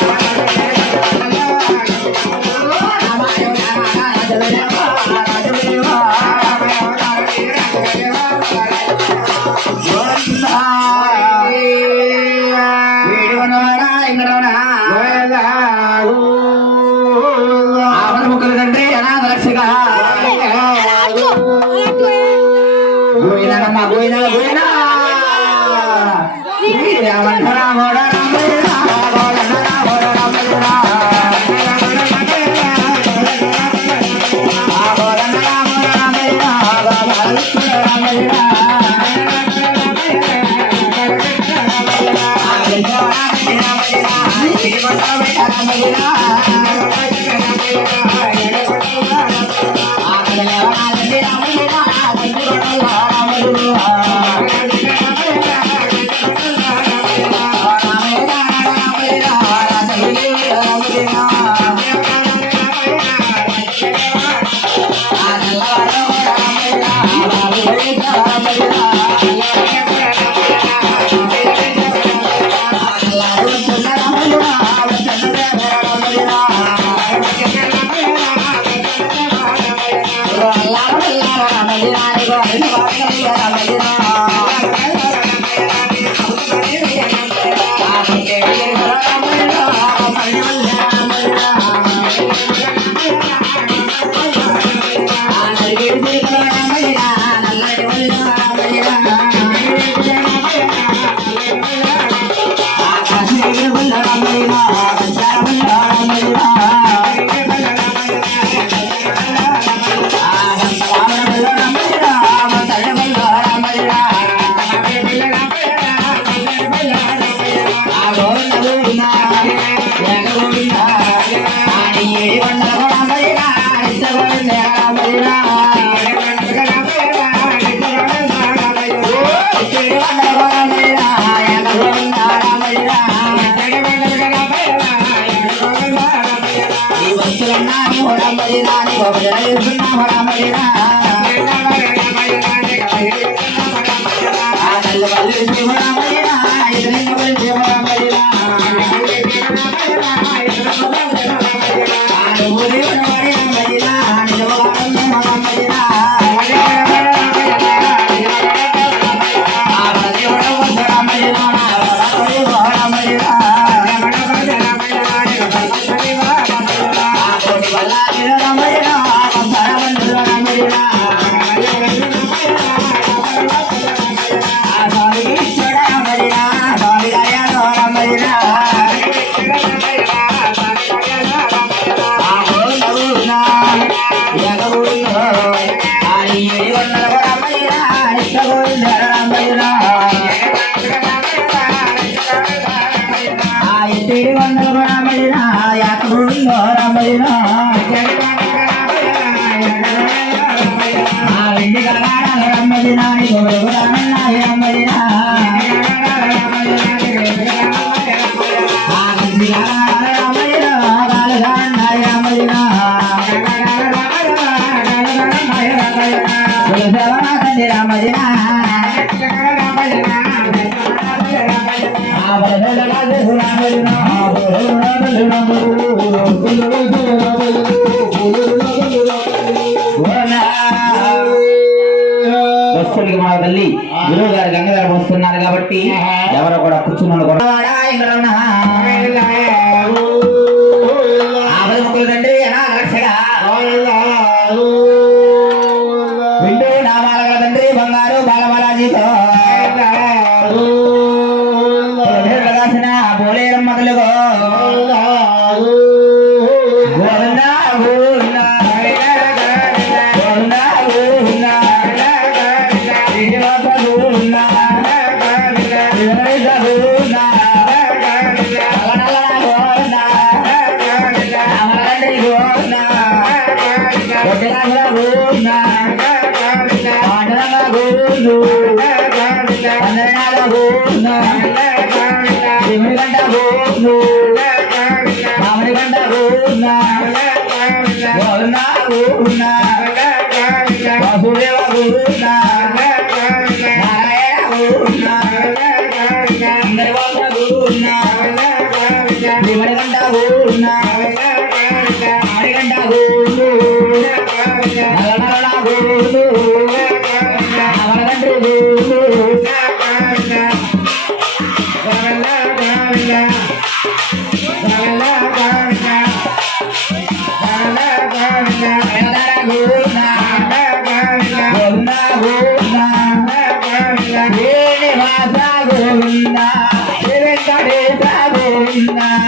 Thank you. அருளினார் Oda. Hare baby.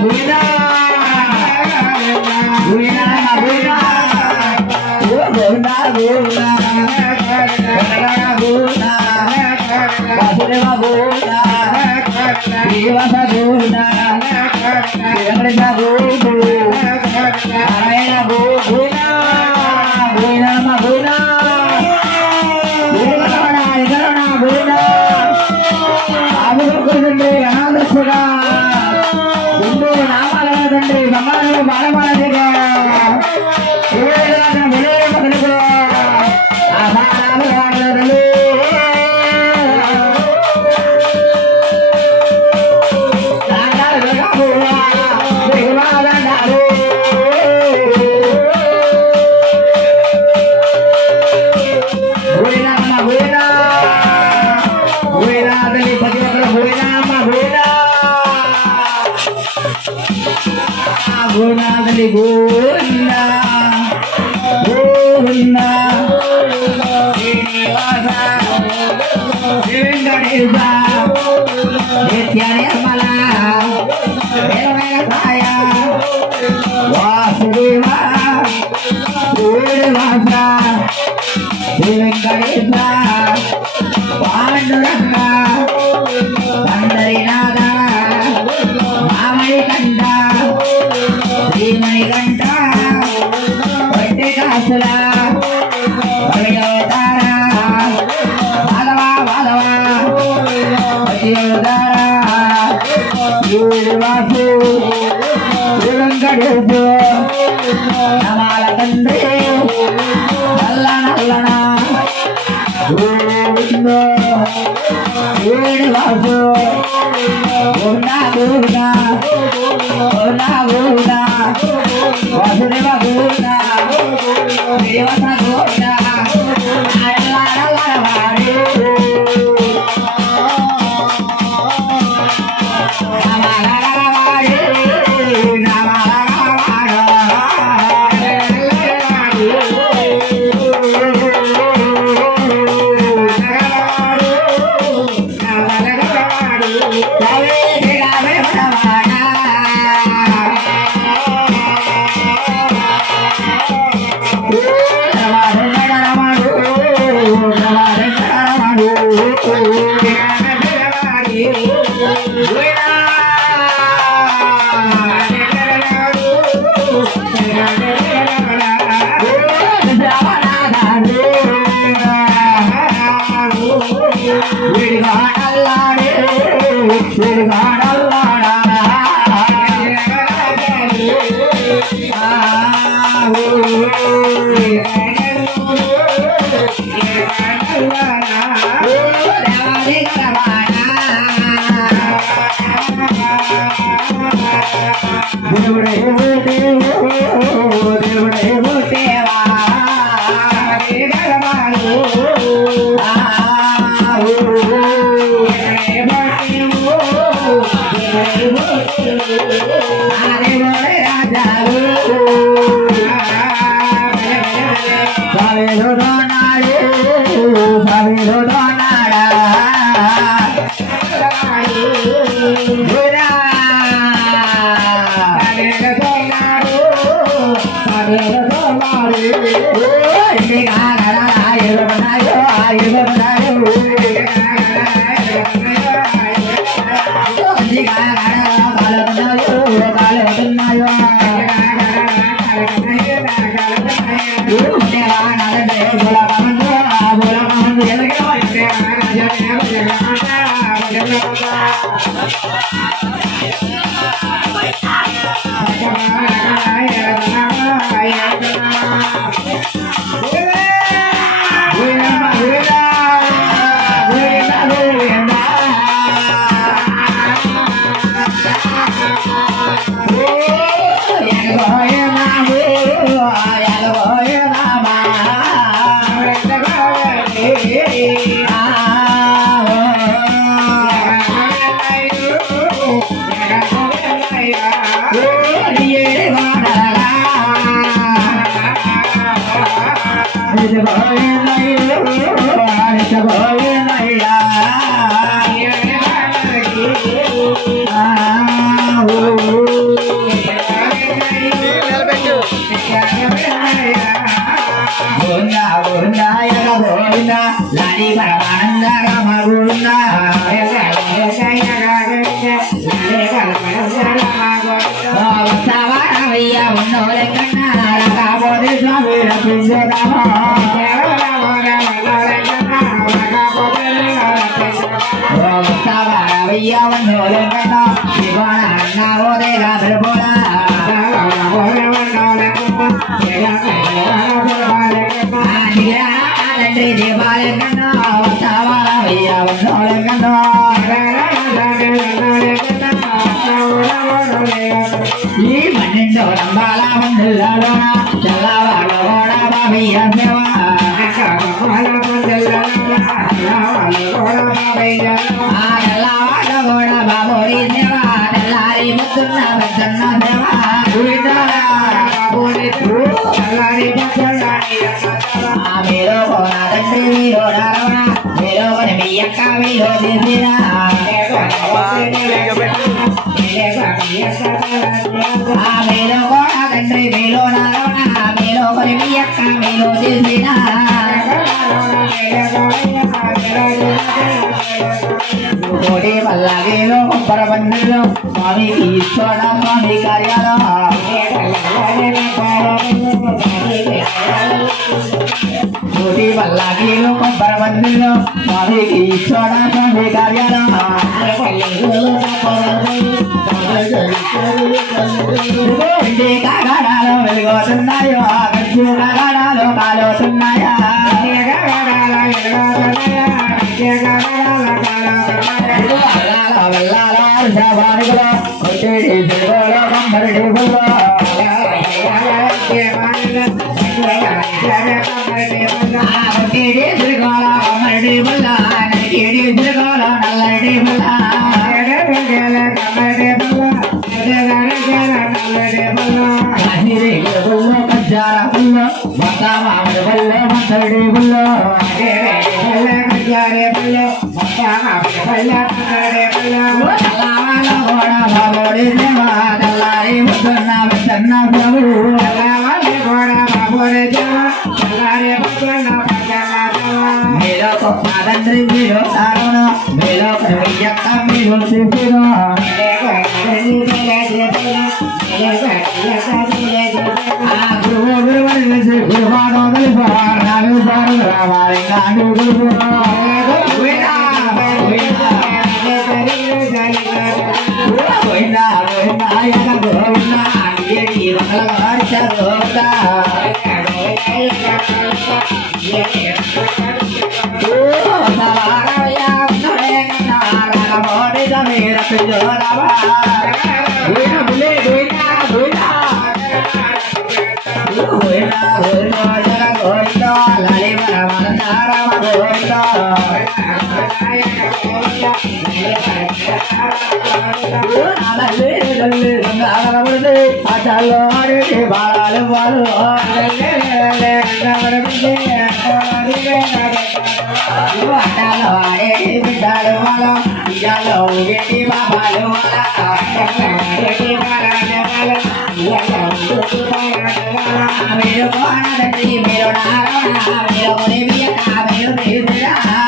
Buena, buena. Bhuna Dhani Bhuna దేవత గోడా Hare Chega Thank you. వస్తావారవయ్య ఉన్నోలే కన్నా అన్నావోదే తండ్రి ఈ పన్నెండు రంబాల మందులలోన చల్లవాళ్ళ బాబయ్య మీలో కూడా తండ్రి మీలో నాలోన మీలో కొని మీ అక్క మీలో కోటి ఈశ్వర స్వామి కోటి పల్లకీలో కొబ్బరి బండిలో స్వామికి ఈశ్వర స్వామి కార్యాలు కాగడాలు వెలుగుతున్నాయో గచ్చు కాగడాలు కాలుతున్నాయా అల్లాల కంబరటి పుల్ల నరికేటి తిరుగుల నల్లటి పుల్ల కసిరి పుల్లో మీలో గొప్ప మీరు మీలో మీరు ఆ గురువు గురువు నాలుగు రావాలి గురువు బాలాలు బాలు అట్టాలు ఆడే బిడ్డలు వాళ్ళ ఇయ్యాలో ఊగేటి బాబాలు వాళ్ళ మీరు మీరు మీరు మీరు దేవుడా కూడా దేవా